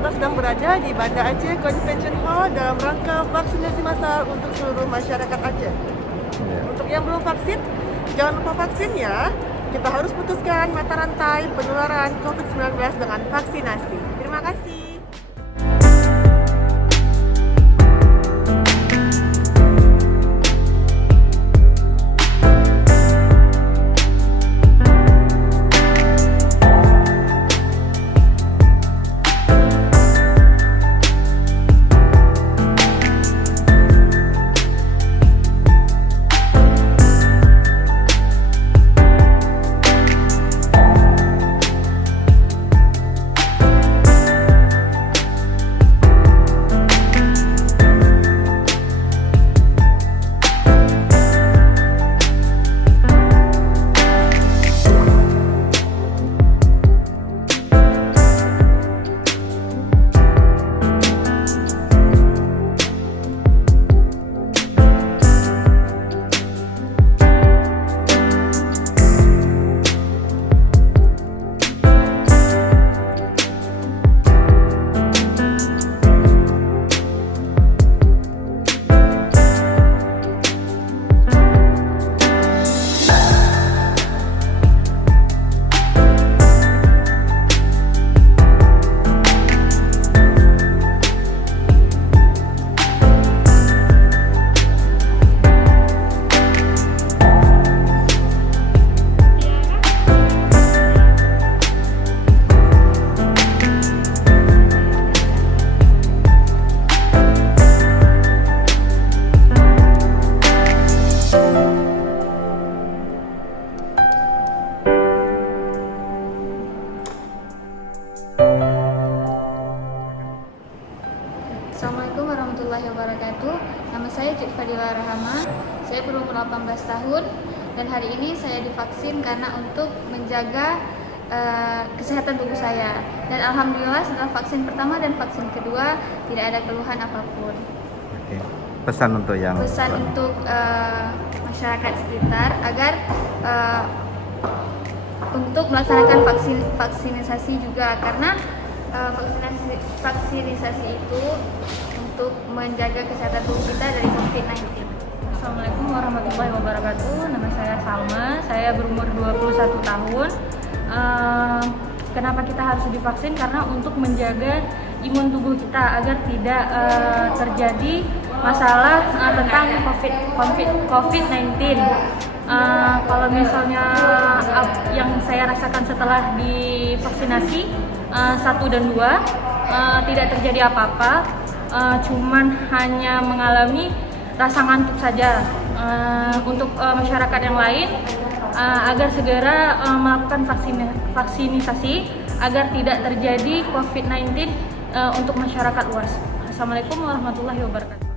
kita sedang berada di Banda Aceh Convention Hall dalam rangka vaksinasi massal untuk seluruh masyarakat Aceh. Untuk yang belum vaksin, jangan lupa vaksin ya. Kita harus putuskan mata rantai penularan COVID-19 dengan vaksinasi. Terima kasih. Assalamualaikum warahmatullahi wabarakatuh. Nama saya Cik Fadila Rahama. Saya berumur 18 tahun dan hari ini saya divaksin karena untuk menjaga kesehatan tubuh saya. Dan alhamdulillah setelah vaksin pertama dan vaksin kedua tidak ada keluhan apapun. Oke. Pesan untuk masyarakat sekitar agar untuk melaksanakan vaksinasi juga karena vaksinasi itu untuk menjaga kesehatan tubuh kita dari COVID-19. Assalamualaikum warahmatullahi wabarakatuh. Nama saya Salma, saya berumur 21 tahun. Kenapa kita harus divaksin? Karena untuk menjaga imun tubuh kita agar tidak terjadi masalah tentang COVID-19. Kalau misalnya yang saya rasakan setelah divaksinasi 1 dan 2 tidak terjadi apa-apa, cuman hanya mengalami rasa ngantuk saja. Untuk masyarakat yang lain agar segera melakukan vaksinasi agar tidak terjadi COVID-19 untuk masyarakat luas. Assalamualaikum warahmatullahi wabarakatuh.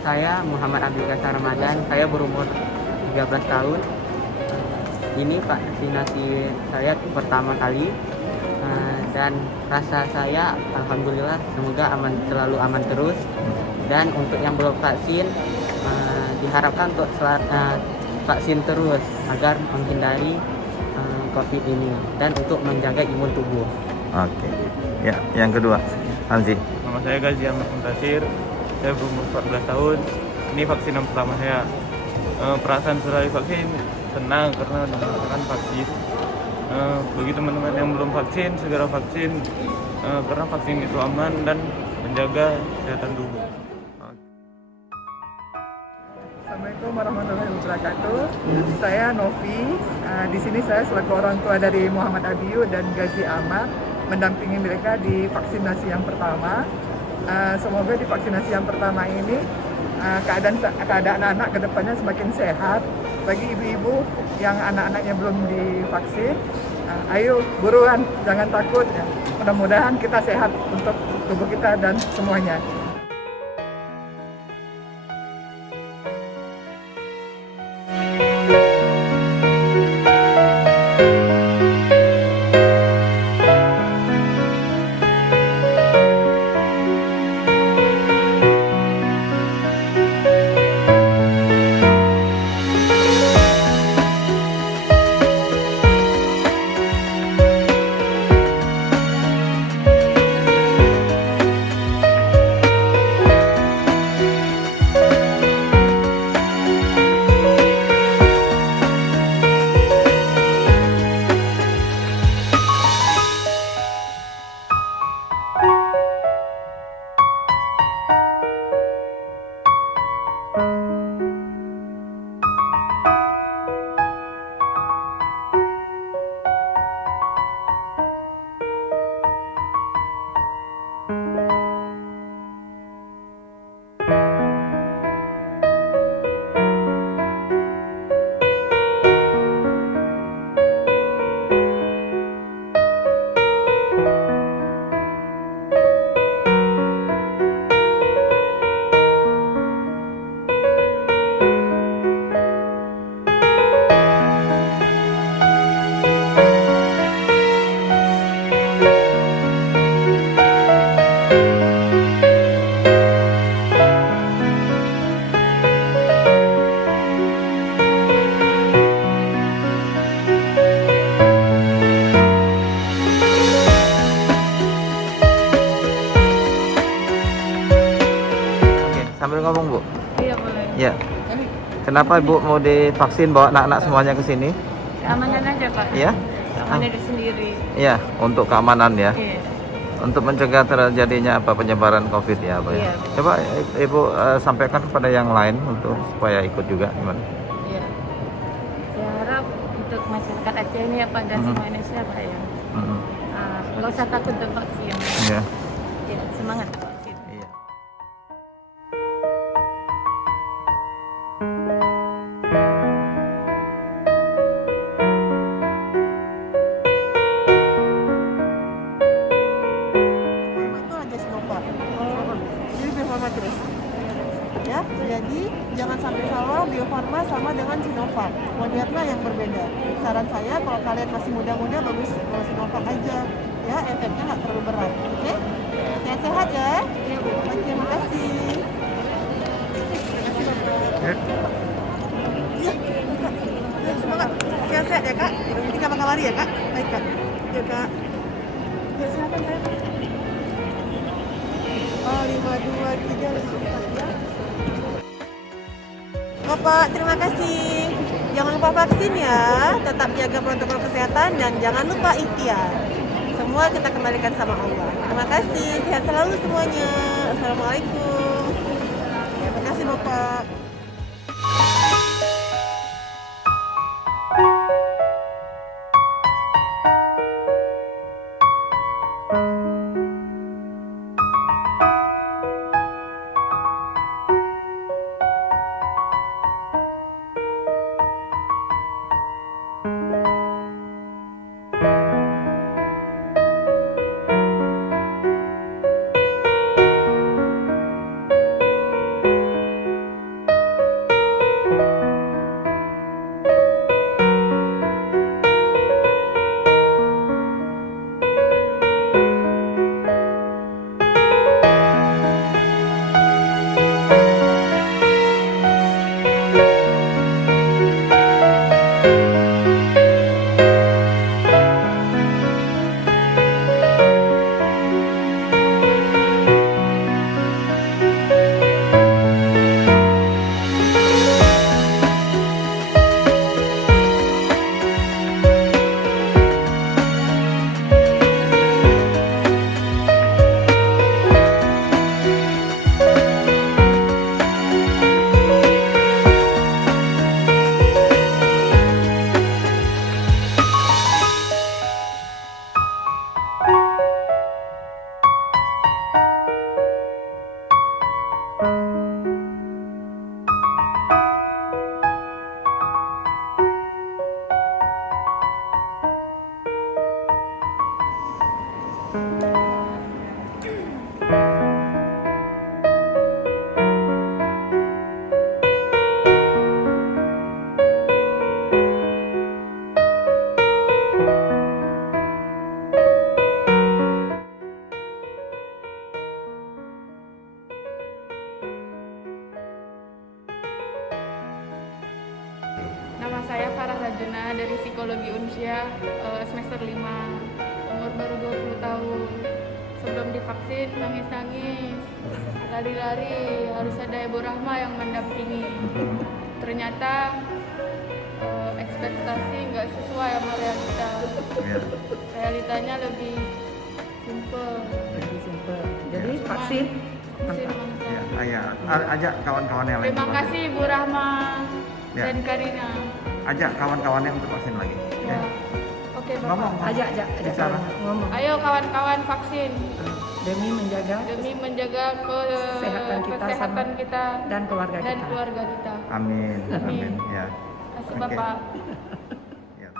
Saya Muhammad Abdul Ghasar Ramadan, saya berumur 13 tahun. Ini vaksinasi saya pertama kali dan rasa saya alhamdulillah semoga selalu aman terus. Dan untuk yang belum vaksin diharapkan untuk vaksin terus agar menghindari COVID ini dan untuk menjaga imun tubuh. Oke. Ya, yang kedua, Hamzi. Nama saya Gazi Ahmad Muntasir. Saya berumur 14 tahun. Ini vaksin yang pertama saya. Perasaan setelah divaksin tenang karena mendapatkan vaksin. Bagi teman-teman yang belum vaksin, segera vaksin karena vaksin itu aman dan menjaga kesehatan tubuh. Assalamualaikum warahmatullahi wabarakatuh. Saya Novi. Di sini saya selaku orang tua dari Muhammad Abiyu dan Gazi Ahmad mendampingi mereka di vaksinasi yang pertama. Semoga di vaksinasi yang pertama ini keadaan anak ke depannya semakin sehat. Bagi ibu-ibu yang anak-anaknya belum divaksin, ayo buruan, jangan takut ya. Mudah-mudahan kita sehat untuk tubuh kita dan semuanya. Sambil ngomong, Bu. Iya boleh. Ya. Kenapa Ibu mau divaksin bawa anak-anak semuanya ke sini? Keamanan aja Pak. Iya? Keamanan diri sendiri. Iya, untuk keamanan ya. Iya. Untuk mencegah terjadinya penyebaran COVID ya, Pak. Iya. Coba Ibu sampaikan kepada yang lain untuk supaya ikut juga gimana? Iya. Saya harap untuk masyarakat Aceh ini ya Pak dan semua Indonesia Pak ya. Nggak usah takut untuk vaksin. Iya. Ya, semangat vaksin. Iya. Itu aja Sinovac. Jadi Bio Farma terus. Ya, jadi jangan sampai salah, Bio Farma sama dengan Sinovac. Moderna yang berbeda. Saran saya kalau kalian masih muda-muda bagus Sinovac aja. Ya, efeknya nggak terlalu berat. Oke? Sehat-sehat ya. Baik, terima kasih. Terima kasih Bapak. Iya, Kak. Ya, semangat. Sehat-sehat ya Kak. Nanti kabar-kabari ya Kak. Baik Kak. Ya Kak. Sehat-sehatan saya. Oh, 5, 2, 3, 4 ya. Bapak, terima kasih. Jangan lupa vaksin ya. Tetap jaga protokol kesehatan dan jangan lupa ikhtiar. Semua kita kembalikan sama Allah. Terima kasih. Sehat selalu semuanya. Assalamualaikum. Terima kasih Bapak. Nama saya Farah Rajuna dari Psikologi Unsia semester 5, umur baru 20 tahun. Sebelum divaksin nangis-nangis, lari-lari, harus ada Ibu Rahma yang mendampingi. Ternyata ekspektasi nggak sesuai sama realita. Realitanya lebih simpel. Jadi vaksin Ya, ajak kawan-kawan yang lain. Terima kasih Ibu Rahma Ya. dan Karina. Ajak kawan-kawannya untuk vaksin lagi. Ya. Oke Bapak. Ngomong. ajak Bicara. ngomong Ayo kawan-kawan vaksin demi menjaga demi menjaga kesehatan kita dan keluarga dan kita. keluarga kita. Amin. Amin. Ya. Terima kasih Oke. Bapak. Ya.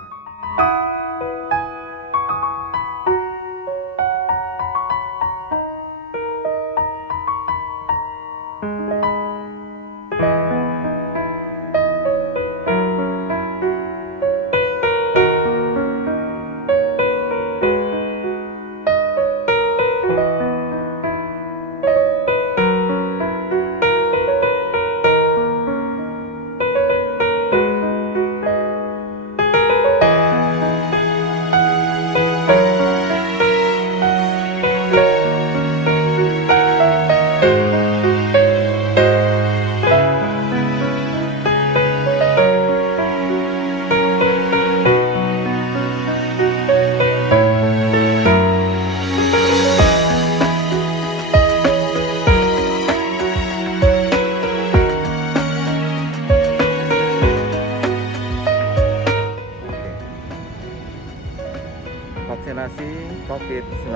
Vaksinasi COVID-19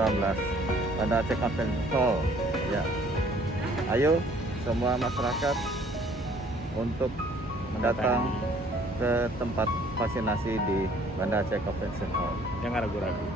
pada Aceh Conference Hall. Ya. Ayo semua masyarakat untuk datang ke tempat vaksinasi di Banda Aceh Conference Hall. Jangan ragu-ragu.